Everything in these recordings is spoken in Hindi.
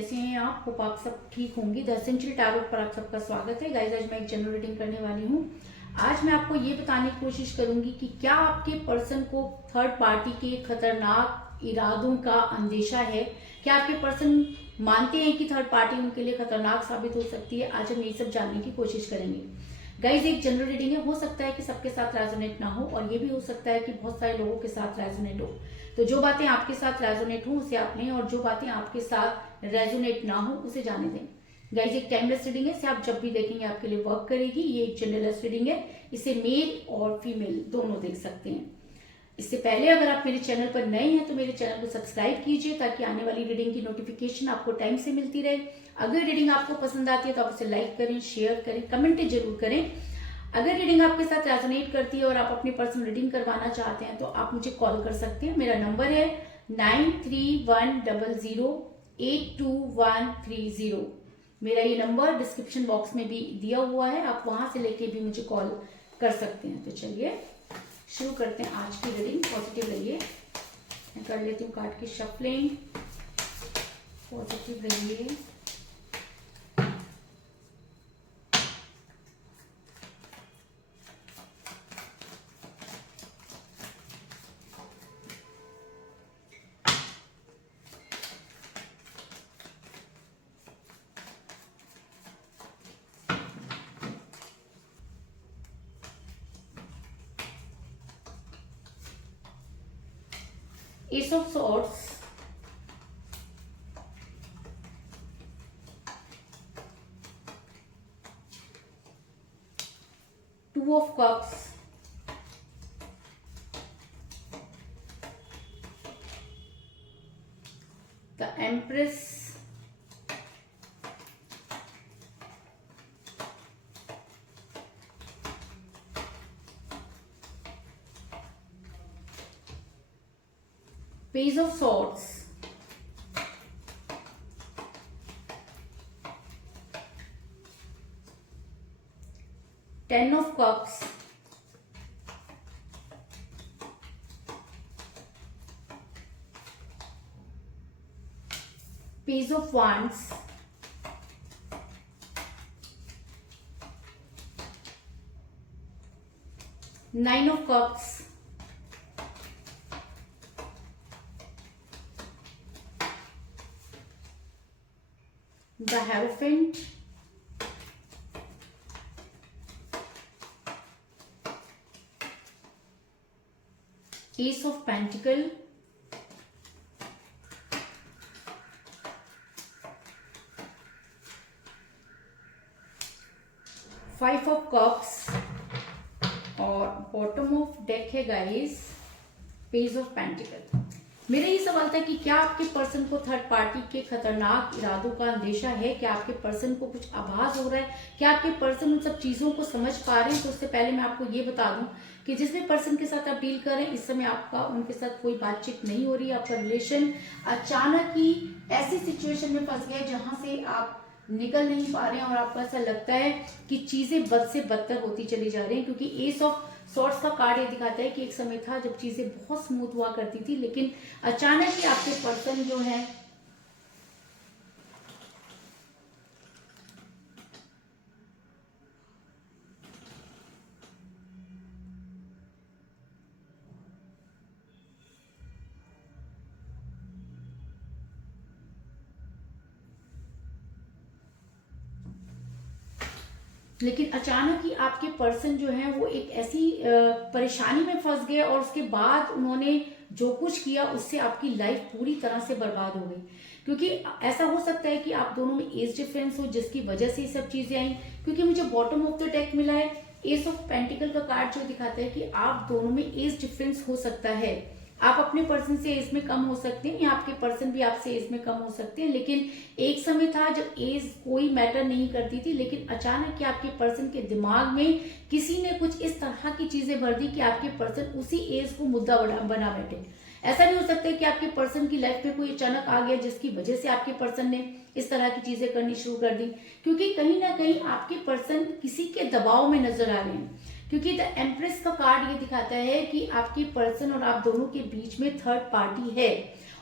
कैसे हैं आप? होप आप सब ठीक होंगे। द एसेंशियल टैरो पर आप सबका स्वागत है गाइस। आज मैं एक जनरल रीडिंग करने वाली हूँ। आज मैं आपको ये बताने की कोशिश करूंगी कि क्या आपके पर्सन को थर्ड पार्टी के खतरनाक इरादों का अंदेशा है। क्या आपके पर्सन मानते हैं कि थर्ड पार्टी उनके लिए खतरनाक साबित हो सकती है? आज हम ये सब जानने की कोशिश करेंगे गाइज। एक जनरल रीडिंग है, हो सकता है कि सबके साथ रेजोनेट ना हो और ये भी हो सकता है कि बहुत सारे लोगों के साथ रेजोनेट हो। तो जो बातें आपके साथ रेजोनेट हो उसे आप लें और जो बातें आपके साथ रेजोनेट ना हो उसे जाने दें। गाइज एक टाइमलेस रीडिंग है, इसे आप जब भी देखेंगे आपके लिए वर्क करेगी। ये एक जनरलेस रीडिंग है, इसे मेल और फीमेल दोनों देख सकते हैं। इससे पहले अगर आप मेरे चैनल पर नए हैं तो मेरे चैनल को सब्सक्राइब कीजिए ताकि आने वाली रीडिंग की नोटिफिकेशन आपको टाइम से मिलती रहे। अगर रीडिंग आपको पसंद आती है तो आप उसे लाइक करें, शेयर करें, कमेंट जरूर करें। अगर रीडिंग आपके साथ रेजोनेट करती है और आप अपनी पर्सनल रीडिंग करवाना चाहते हैं तो आप मुझे कॉल कर सकते हैं। मेरा नंबर है 9310082130। मेरा ये नंबर डिस्क्रिप्शन बॉक्स में भी दिया हुआ है, आप वहां से लेके भी मुझे कॉल कर सकते हैं। तो चलिए शुरू करते हैं आज की रीडिंग। पॉजिटिव रहिए। मैं कर लेती हूँ कार्ड की शफलिंग। पॉजिटिव रहिए। Ace of Swords, Two of Cups, the Empress, Page of Swords, Ten of Cups, Page of Wands, Nine of Cups, the Hierophant, Ace of Pentacles, Five of Cups और बॉटम ऑफ डेक है गाइस पेज ऑफ पेंटिकल। मेरा ये सवाल था कि क्या आपके पर्सन को थर्ड पार्टी के खतरनाक इरादों का अंदेशा है? क्या आपके पर्सन को कुछ आभास हो रहा है? क्या आपके पर्सन उन सब चीजों को समझ पा रहे हैं? तो उससे पहले मैं आपको ये बता दूं कि जिस भी पर्सन के साथ आप डील कर रहे हैं इस समय आपका उनके साथ कोई बातचीत नहीं हो रही है। आपका रिलेशन अचानक ही ऐसी सिचुएशन में फंस गया जहां से आप निकल नहीं पा रहे हैं और आपको ऐसा लगता है कि चीजें बद से बदतर होती चली जा रही हैं। क्योंकि एस ऑफ सॉर्ड्स का कार्ड ये दिखाता है कि एक समय था जब चीजें बहुत स्मूथ हुआ करती थी, लेकिन अचानक ही आपके पर्सन जो है लेकिन अचानक ही आपके पर्सन जो है वो एक ऐसी परेशानी में फंस गए और उसके बाद उन्होंने जो कुछ किया उससे आपकी लाइफ पूरी तरह से बर्बाद हो गई। क्योंकि ऐसा हो सकता है कि आप दोनों में एज डिफरेंस हो जिसकी वजह से ये सब चीजें आई। क्योंकि मुझे बॉटम ऑफ द डेक मिला है, एस ऑफ पेंटिकल का कार्ड जो दिखाता है कि आप दोनों में एज डिफरेंस हो सकता है। आप अपने पर्सन से एज में कम हो सकते हैं या आपके पर्सन भी आपसे एज में कम हो सकते हैं। लेकिन एक समय था जब एज कोई मैटर नहीं करती थी, लेकिन अचानक कि आपके पर्सन के दिमाग में किसी ने कुछ इस तरह की चीजें भर दी कि आपके पर्सन उसी एज को मुद्दा बना बैठे। ऐसा नहीं हो सकता है कि आपके पर्सन की लाइफ में कोई अचानक आ गया जिसकी वजह से आपके पर्सन ने इस तरह की चीजें करनी शुरू कर दी। क्योंकि कहीं ना कहीं आपके पर्सन किसी के दबाव में नजर आ रहे हैं। क्योंकि द एम्प्रेस का कार्ड ये दिखाता है कि आपकी पर्सन और आप दोनों के बीच में थर्ड पार्टी है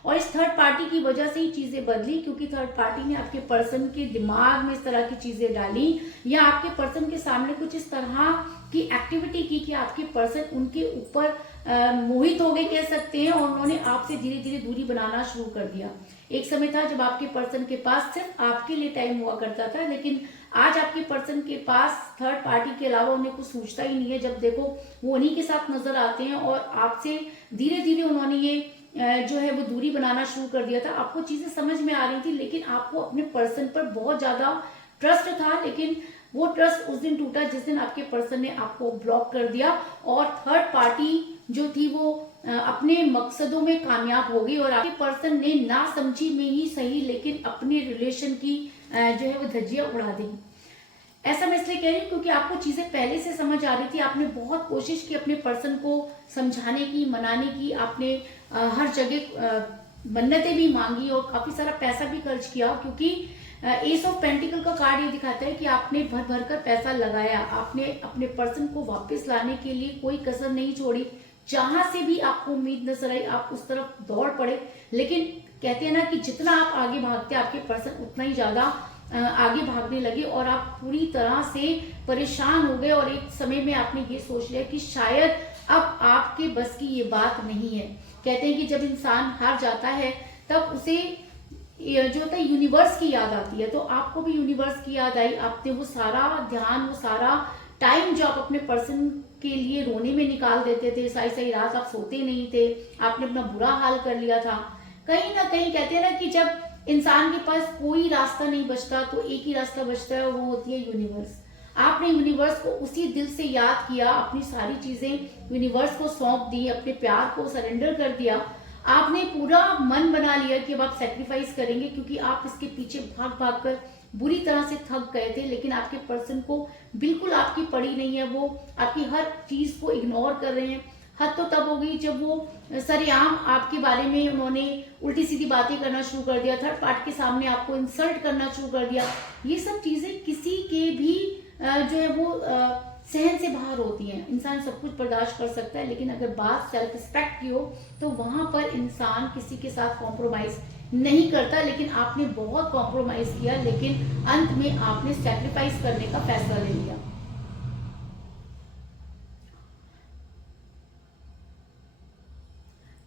और इस थर्ड पार्टी की वजह से ही चीजें बदली, क्योंकि थर्ड पार्टी ने आपके पर्सन के दिमाग में इस तरह की चीजें डाली या आपके पर्सन के सामने कुछ इस तरह की एक्टिविटी की कि आपके पर्सन उनके ऊपर मोहित हो गए कह सकते हैं, और उन्होंने आपसे धीरे धीरे दूरी बनाना शुरू कर दिया। एक समय था जब आपके पर्सन के पास सिर्फ आपके लिए टाइम हुआ करता था, लेकिन आज आपके पर्सन के पास थर्ड पार्टी के अलावा उन्हें कुछ सोचता ही नहीं है। जब देखो वो उन्हीं के साथ नजर आते हैं, और आपसे धीरे धीरे उन्होंने ये जो है वो दूरी बनाना शुरू कर दिया था। आपको चीजें समझ में आ रही थी, लेकिन आपको अपने पर्सन पर बहुत ज्यादा ट्रस्ट था, लेकिन वो ट्रस्ट उस दिन टूटा जिस दिन आपके पर्सन ने आपको ब्लॉक कर दिया, और थर्ड पार्टी जो थी वो अपने मकसदों में कामयाब हो गई, और आपके पर्सन ने ना समझी में ही सही लेकिन अपने रिलेशन की जो है वो धज्जियां उड़ा दी। ऐसा मैं इसलिए कह रही हूँ क्योंकि आपको चीजें पहले से समझ आ रही थी। आपने बहुत कोशिश की अपने पर्सन को समझाने की, मनाने की, आपने हर जगह मन्नतें भी मांगी और काफी सारा पैसा भी खर्च किया, क्योंकि एस ऑफ पेंटिकल का कार्ड ये दिखाता है कि आपने भर भर कर पैसा लगाया। आपने अपने पर्सन को वापस लाने के लिए कोई कसर नहीं छोड़ी। जहां से भी आपको उम्मीद नजर आई आप उस तरफ दौड़ पड़े, लेकिन कहते हैं ना कि जितना आप आगे भागते आपके पर्सन उतना ही ज्यादा आगे भागने लगे, और आप पूरी तरह से परेशान हो गए। और एक समय में आपने ये सोच लिया कि शायद अब आपके बस की ये बात नहीं है। कहते हैं कि जब इंसान हार जाता है तब उसे जो होता है यूनिवर्स की याद आती है, तो आपको भी यूनिवर्स की याद आई। आपने वो सारा ध्यान, वो सारा टाइम जो आप अपने पर्सन के लिए रोने में निकाल देते थे, सारी सारी रात आप सोते नहीं थे, आपने अपना बुरा हाल कर लिया था। कहीं ना कहीं कहते हैं ना कि जब इंसान के पास कोई रास्ता नहीं बचता तो एक ही रास्ता बचता है, वो होती है यूनिवर्स। आपने यूनिवर्स को उसी दिल से याद किया, अपनी सारी चीजें यूनिवर्स को सौंप दी, अपने प्यार को सरेंडर कर दिया। आपने पूरा मन बना लिया कि अब आप सेक्रीफाइस करेंगे, क्योंकि आप इसके पीछे भाग भाग कर बुरी तरह से थक गए थे। लेकिन आपके पर्सन को बिल्कुल आपकी पड़ी नहीं है, वो आपकी हर चीज को इग्नोर कर रहे हैं। हद तो तब हो गई जब वो सरेआम आपके बारे में उन्होंने उल्टी सीधी बातें करना शुरू कर दिया, थर्ड पार्टी के सामने आपको इंसल्ट करना शुरू कर दिया। ये सब चीजें किसी के भी जो है वो सहन से बाहर होती हैं। इंसान सब कुछ बर्दाश्त कर सकता है, लेकिन अगर बात सेल्फ रिस्पेक्ट की हो तो वहां पर इंसान किसी के साथ कॉम्प्रोमाइज नहीं करता। लेकिन आपने बहुत कॉम्प्रोमाइज किया, लेकिन अंत में आपने सैक्रिफाइस करने का फैसला ले लिया।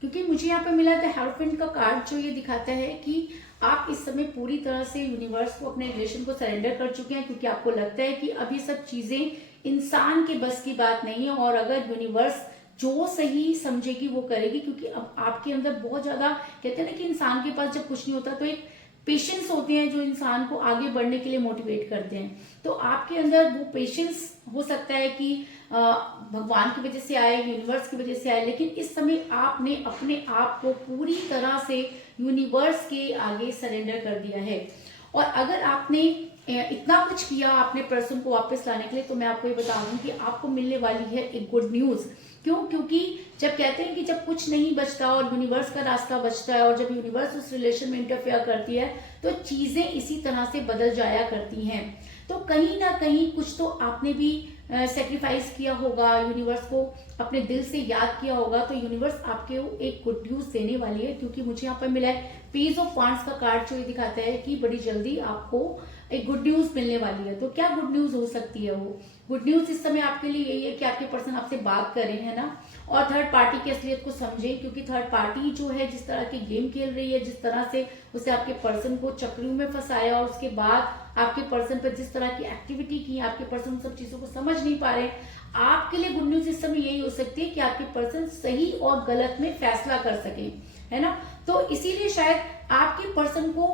क्योंकि मुझे यहाँ पे मिला था हेरोफेंट का कार्ड, जो ये दिखाता है कि आप इस समय पूरी तरह से यूनिवर्स को, अपने रिलेशन को सरेंडर कर चुके हैं, क्योंकि आपको लगता है कि अब ये सब चीजें इंसान के बस की बात नहीं है, और अगर यूनिवर्स जो सही समझेगी वो करेगी। क्योंकि अब आपके अंदर बहुत ज्यादा, कहते हैं ना कि इंसान के पास जब कुछ नहीं होता तो एक पेशेंस होते हैं जो इंसान को आगे बढ़ने के लिए मोटिवेट करते हैं। तो आपके अंदर वो पेशेंस हो सकता है कि भगवान की वजह से आए, यूनिवर्स की वजह से आए, लेकिन इस समय आपने अपने आप को पूरी तरह से यूनिवर्स के आगे सरेंडर कर दिया है। और अगर आपने इतना कुछ किया अपने पर्सन को वापस लाने के लिए, तो मैं आपको ये बता दूं कि आपको मिलने वाली है एक गुड न्यूज। क्यों? क्योंकि जब कहते हैं कि जब कुछ नहीं बचता और यूनिवर्स का रास्ता बचता है, और जब यूनिवर्स उस रिलेशन में इंटरफेयर करती है तो चीजें इसी तरह से बदल जाया करती हैं। तो कहीं ना कहीं कुछ तो आपने भी सेक्रीफाइस किया होगा, यूनिवर्स को अपने दिल से याद किया होगा, तो यूनिवर्स आपके एक गुड न्यूज देने वाली है। क्योंकि मुझे यहाँ पर मिला है पेज ऑफ वांड्स का कार्ड, जो ये दिखाता है कि बड़ी जल्दी आपको एक गुड न्यूज मिलने वाली है। तो क्या गुड न्यूज हो सकती है? वो गुड न्यूज इस समय आपके लिए यही है कि आपके पर्सन आपसे बात करें, है ना, और थर्ड पार्टी की असलियत को समझें। क्योंकि थर्ड पार्टी जो है जिस तरह के गेम खेल रही है, जिस तरह से उसे आपके पर्सन को चक्रियों में फंसाया, और उसके बाद आपके पर्सन पर जिस तरह की एक्टिविटी की, आपके पर्सन सब चीजों को समझ नहीं पा रहे। आपके लिए गुड न्यूज इस समय यही हो सकती है कि आपके पर्सन सही और गलत में फैसला कर सके, है ना। तो इसीलिए शायद आपके पर्सन को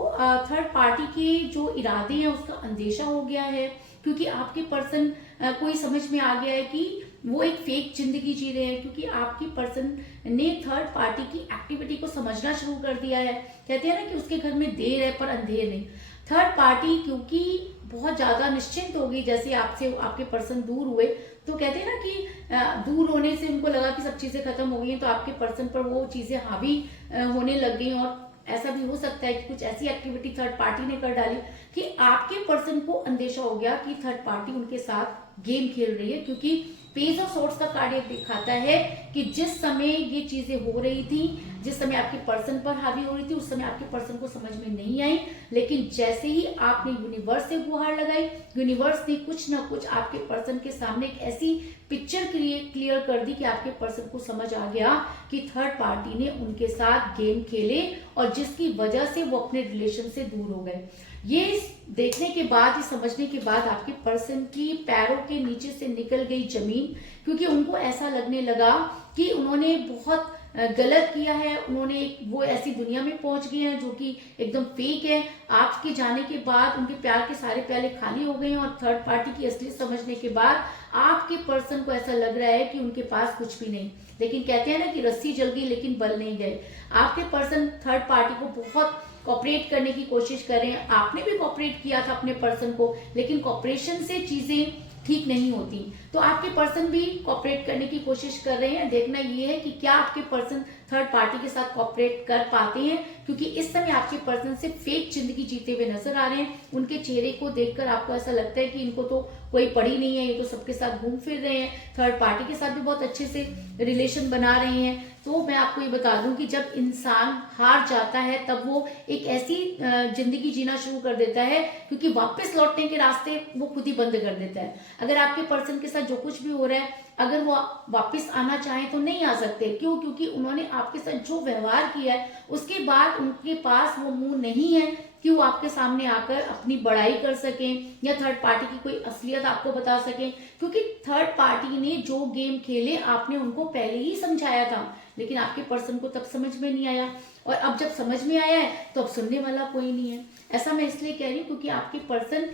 थर्ड पार्टी के जो इरादे हैं उसका अंदेशा हो गया है, क्योंकि आपके पर्सन को समझ में आ गया है कि वो एक फेक जिंदगी जी रहे हैं। क्योंकि आपकी पर्सन ने थर्ड पार्टी की एक्टिविटी को समझना शुरू कर दिया है। कहते हैं ना कि उसके घर में देर है पर अंधेर नहीं। थर्ड पार्टी क्योंकि बहुत ज्यादा निश्चिंत हो गई, जैसे आपसे आपके पर्सन दूर हुए, तो कहते हैं ना कि दूर होने से उनको लगा कि सब चीजें खत्म हो गई हैं, तो आपके पर्सन पर वो चीजें हावी होने लग गई। और ऐसा भी हो सकता है कि कुछ ऐसी एक्टिविटी थर्ड पार्टी ने कर डाली कि आपके पर्सन को अंदेशा हो गया कि थर्ड पार्टी उनके साथ गेम खेल रही है, क्योंकि पेज ऑफ सोर्स का कार्ड ये दिखाता है कि जिस समय ये चीजें हो रही थी, जिस समय आपके पर्सन पर हावी हो रही थी, उस समय आपके पर्सन को समझ में नहीं आई, लेकिन जैसे ही आपने यूनिवर्स से गुहार लगाई, यूनिवर्स ने कुछ ना कुछ आपके पर्सन के सामने एक ऐसी पिक्चर क्लियर कर दी कि आपके पर्सन को समझ आ गया कि थर्ड पार्टी ने उनके साथ गेम खेले और जिसकी वजह से वो अपने रिलेशन से दूर हो गए। ये देखने के बाद, ये समझने के बाद आपके पर्सन की पैरों के नीचे से निकल गई जमीन, क्योंकि उनको ऐसा लगने लगा कि उन्होंने बहुत गलत किया है, उन्होंने वो ऐसी दुनिया में पहुंच गए हैं जो कि एकदम फेक है। आपके जाने के बाद उनके प्यार के सारे प्याले खाली हो गए हैं और थर्ड पार्टी की असलियत समझने के बाद आपके पर्सन को ऐसा लग रहा है कि उनके पास कुछ भी नहीं। लेकिन कहते हैं ना कि रस्सी जल गई लेकिन बल नहीं गए। आपके पर्सन थर्ड पार्टी को बहुत कॉपरेट करने की कोशिश कर रहे हैं, आपने भी कॉपरेट किया था अपने पर्सन को, लेकिन कॉपरेशन से चीजें ठीक नहीं होती। तो आपके पर्सन भी कॉपरेट करने की कोशिश कर रहे हैं। देखना ये है कि क्या आपके पर्सन थर्ड पार्टी के साथ कॉपरेट कर पाते हैं, क्योंकि इस समय आपके पर्सन से फेक जिंदगी जीते हुए नजर आ रहे हैं। उनके चेहरे को देखकर आपको ऐसा लगता है कि इनको तो कोई पड़ी नहीं है, ये तो सबके साथ घूम फिर रहे हैं, थर्ड पार्टी के साथ भी बहुत अच्छे से रिलेशन बना रहे हैं। तो मैं आपको ये बता दूं कि जब इंसान हार जाता है तब वो एक ऐसी जिंदगी जीना शुरू कर देता है, क्योंकि वापस लौटने के रास्ते वो खुद ही बंद कर देता है। अगर आपके पर्सन के साथ जो कुछ भी हो रहा है, अगर वो वापस आना चाहें तो नहीं आ सकते। क्यों? क्योंकि उन्होंने आपके साथ जो व्यवहार किया है उसके बाद उनके पास वो मुंह नहीं है कि वो आपके सामने आकर अपनी बड़ाई कर सकें या थर्ड पार्टी की कोई असलियत आपको बता सकें, क्योंकि थर्ड पार्टी ने जो गेम खेले आपने उनको पहले ही समझाया था, लेकिन आपके पर्सन को तब समझ में नहीं आया, और अब जब समझ में आया है तो अब सुनने वाला कोई नहीं है। ऐसा मैं इसलिए कह रही हूँ क्योंकि आपके पर्सन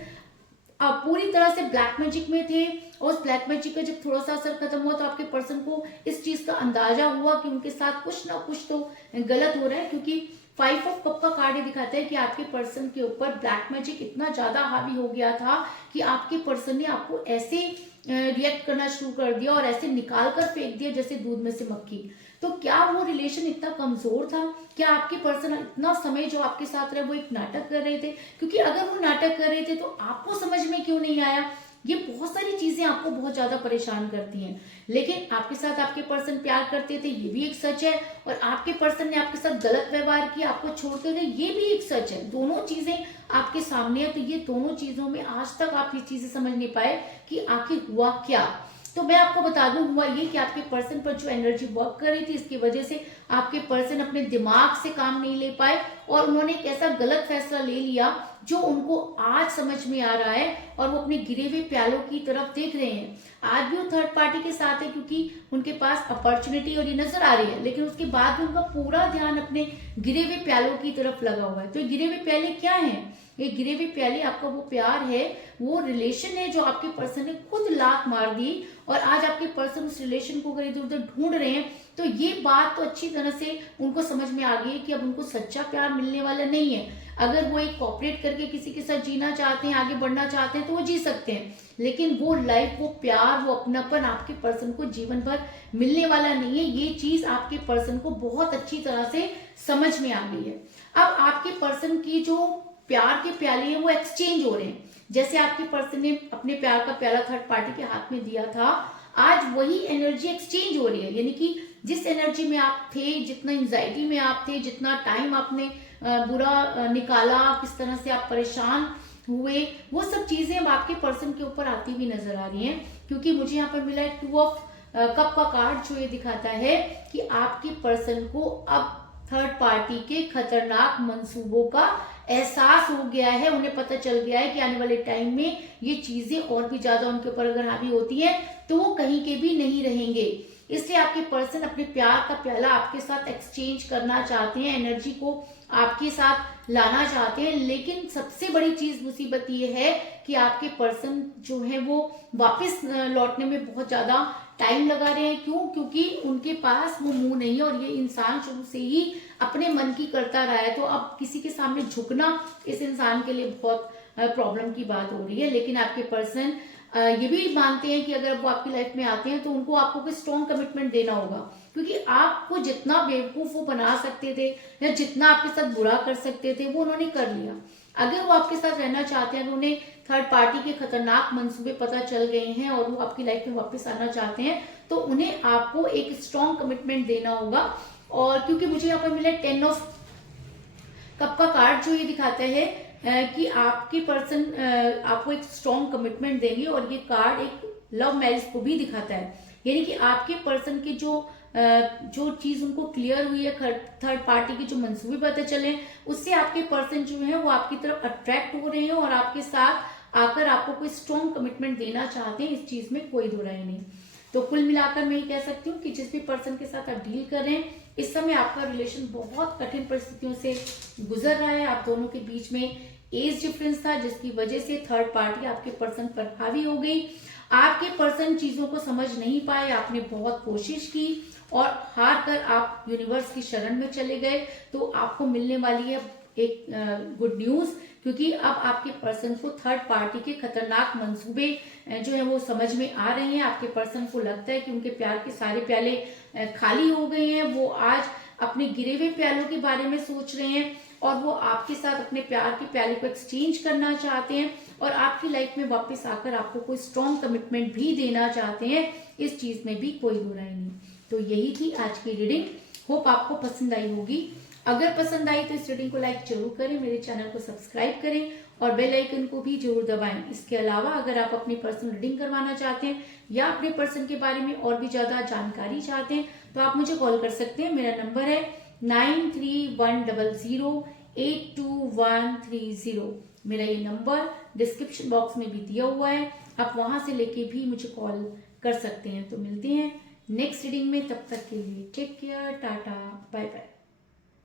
पूरी तरह से ब्लैक मैजिक में थे, और उस ब्लैक मैजिक का जब थोड़ा सा असर खत्म हुआ तो आपके पर्सन को इस चीज का अंदाजा हुआ कि उनके साथ कुछ ना कुछ तो गलत हो रहा है, क्योंकि 5 ऑफ कप का कार्ड ये दिखाता है कि आपके पर्सन के ऊपर ब्लैक मैजिक इतना ज्यादा हावी हो गया था कि आपके पर्सन ने आपको ऐसे रिएक्ट करना शुरू कर दिया और ऐसे निकाल कर फेंक दिया जैसे दूध में से मक्खी। तो क्या वो रिलेशन इतना कमजोर था? क्या आपके पर्सन इतना समय जो आपके साथ रहे वो एक नाटक कर रहे थे? क्योंकि अगर वो नाटक कर रहे थे तो आपको समझ में क्यों नहीं आया? ये बहुत सारी चीजें आपको बहुत ज्यादा परेशान करती हैं। लेकिन आपके साथ आपके पर्सन प्यार करते थे, ये भी एक सच है, और आपके पर्सन ने आपके साथ गलत व्यवहार किया, आपको छोड़ते गए, ये भी एक सच है। दोनों चीजें आपके सामने है। तो ये दोनों चीजों में आज तक आप ये चीजें समझ नहीं पाए कि आखिर हुआ क्या। तो मैं आपको बता दूं, हुआ ये कि आपके पर्सन पर जो एनर्जी वर्क कर रही थी, इसकी वजह से आपके पर्सन अपने दिमाग से काम नहीं ले पाए और उन्होंने एक ऐसा गलत फैसला ले लिया जो उनको आज समझ में आ रहा है, और वो अपने गिरे हुए प्यालों की तरफ देख रहे हैं। आज भी वो थर्ड पार्टी के साथ है क्योंकि उनके पास अपॉर्चुनिटी और ये नजर आ रही है, लेकिन उसके बाद भी उनका पूरा ध्यान अपने गिरे हुए प्यालों की तरफ लगा हुआ है। तो गिरे हुए प्याले क्या है? ये गिरे हुए प्याले आपका वो प्यार है, वो रिलेशन है जो आपके पर्सन ने खुद लात मार दी, और आज आपके पर्सन उस रिलेशन को अगर इधर उधर ढूंढ रहे हैं तो ये बात तो अच्छी तरह से उनको समझ में आ गई है कि अब उनको सच्चा प्यार मिलने वाला नहीं है। अगर वो एक कॉपरेट करके किसी के साथ जीना चाहते हैं, आगे बढ़ना चाहते हैं तो वो जी सकते हैं, लेकिन वो लाइफ, वो प्यार, वो अपनापन आपके पर्सन को जीवन भर मिलने वाला नहीं है। ये चीज आपके पर्सन को बहुत अच्छी तरह से समझ में आ गई है। अब आपके पर्सन की जो प्यार के प्याले हैं वो एक्सचेंज हो रहे हैं। जैसे आपके पर्सन ने अपने प्यार का प्याला थर्ड पार्टी के हाथ में दिया था, आज वही एनर्जी एक्सचेंज हो रही है। यानी कि जिस एनर्जी में आप थे, जितना एंजाइटी में आप थे, जितना टाइम आपने बुरा निकाला, किस तरह से आप परेशान हुए, वो सब चीजें अब आपके पर्सन के ऊपर आती हुई नजर आ रही हैं। क्योंकि मुझे यहाँ पर मिला है 2 ऑफ कप का कार्ड, जो ये दिखाता है कि आपके पर्सन को अब थर्ड पार्टी के खतरनाक मंसूबों का एहसास हो गया है। उन्हें पता चल गया है कि आने वाले टाइम में ये चीजें और भी ज्यादा उनके ऊपर अगर हावी होती है तो वो कहीं के भी नहीं रहेंगे। इसलिए आपके पर्सन अपने प्यार का प्याला आपके साथ एक्सचेंज करना चाहते हैं, एनर्जी को आपके साथ लाना चाहते हैं। लेकिन सबसे बड़ी चीज मुसीबत ये है कि आपके पर्सन जो है वो वापस लौटने में बहुत ज्यादा टाइम लगा रहे हैं। क्यों? क्योंकि उनके पास वो मुंह नहीं है, और ये इंसान शुरू से ही अपने मन की करता रहा है। तो अब किसी के सामने झुकना इस इंसान के लिए बहुत प्रॉब्लम की बात हो रही है। लेकिन आपके पर्सन ये भी मानते हैं कि अगर वो आपकी लाइफ में आते हैं तो उनको आपको कोई स्ट्रॉन्ग कमिटमेंट देना होगा, क्योंकि आपको जितना बेवकूफ वो बना सकते थे या जितना आपके साथ बुरा कर सकते थे वो उन्होंने कर लिया। अगर वो आपके साथ रहना चाहते हैं, उन्हें थर्ड पार्टी के खतरनाक मंसूबे पता चल गए हैं और वो आपकी लाइफ में वापस आना चाहते हैं, तो उन्हें आपको एक स्ट्रॉन्ग कमिटमेंट देना होगा। और क्योंकि मुझे यहाँ पर मिला 10 ऑफ कप का कार्ड, जो ये दिखाता है कि आपके पर्सन आपको एक स्ट्रॉन्ग कमिटमेंट देंगे, और ये कार्ड एक लव मैरिज को भी दिखाता है, यानी कि आपके पर्सन के जो चीज उनको क्लियर हुई है, थर्ड पार्टी के जो मंसूबे पता चले, उससे आपके पर्सन जो है वो आपकी तरफ अट्रैक्ट हो रहे हैं और आपके साथ आकर आपको कोई स्ट्रॉन्ग कमिटमेंट देना चाहते हैं। इस चीज में कोई दो राय नहीं। तो कुल मिलाकर मैं ये कह सकती हूँ कि जिस भी पर्सन के साथ आप डील कर रहे हैं, इस समय आपका रिलेशन बहुत कठिन परिस्थितियों से गुजर रहा है। आप दोनों के बीच में एज डिफरेंस था, जिसकी वजह से थर्ड पार्टी आपके पर्सन पर हावी हो गई। आपके पर्सन चीजों को समझ नहीं पाए, आपने बहुत कोशिश की और हार कर आप यूनिवर्स की शरण में चले गए। तो आपको मिलने वाली है एक गुड न्यूज, क्योंकि अब आपके पर्सन को थर्ड पार्टी के खतरनाक मंसूबे जो है वो समझ में आ रहे हैं। आपके पर्सन को लगता है कि उनके प्यार के सारे प्याले खाली हो गए हैं। वो आज अपने गिरे हुए प्यालों के बारे में सोच रहे हैं और वो आपके साथ अपने प्यार के प्याले को एक्सचेंज करना चाहते हैं और आपकी लाइफ में वापस आकर आपको कोई स्ट्रॉन्ग कमिटमेंट भी देना चाहते हैं। इस चीज में भी कोई दो राय नहीं। तो यही थी आज की रीडिंग। होप आपको पसंद आई होगी। अगर पसंद आई तो इस रीडिंग को लाइक जरूर करें, मेरे चैनल को सब्सक्राइब करें और बेल आइकन को भी जरूर दबाएं। इसके अलावा अगर आप अपनी पर्सनल रीडिंग करवाना चाहते हैं या अपने पर्सन के बारे में और भी ज्यादा जानकारी चाहते हैं तो आप मुझे कॉल कर सकते हैं। मेरा नंबर है 9310082130। मेरा ये नंबर डिस्क्रिप्शन बॉक्स में भी दिया हुआ है, आप वहां से लेके भी मुझे कॉल कर सकते हैं। तो मिलते हैं नेक्स्ट रीडिंग में, तब तक के लिए take care, tata, bye bye.